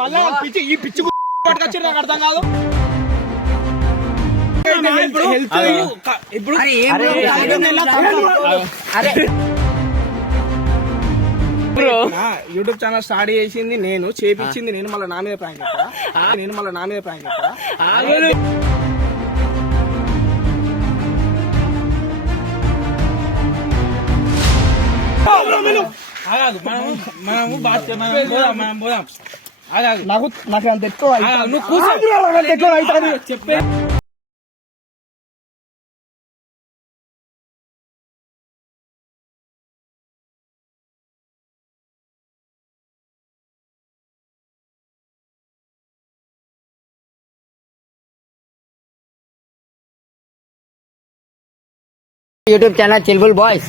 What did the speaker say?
మళ్ళా పిచ్చి ఈ పిచ్చి పట్టుకొచ్చి నాకు అర్థం కాదు. ఇప్పుడు యూట్యూబ్ ఛానల్ స్టార్ట్ చేసింది నేను, చేపించింది నేను, మళ్ళీ నా మీద ప్రాంక్ చేస్తారా? నాకు అంత ఎక్కువ చెప్పే యూట్యూబ్ ఛానల్ చిల్బుల్ బాయ్స్.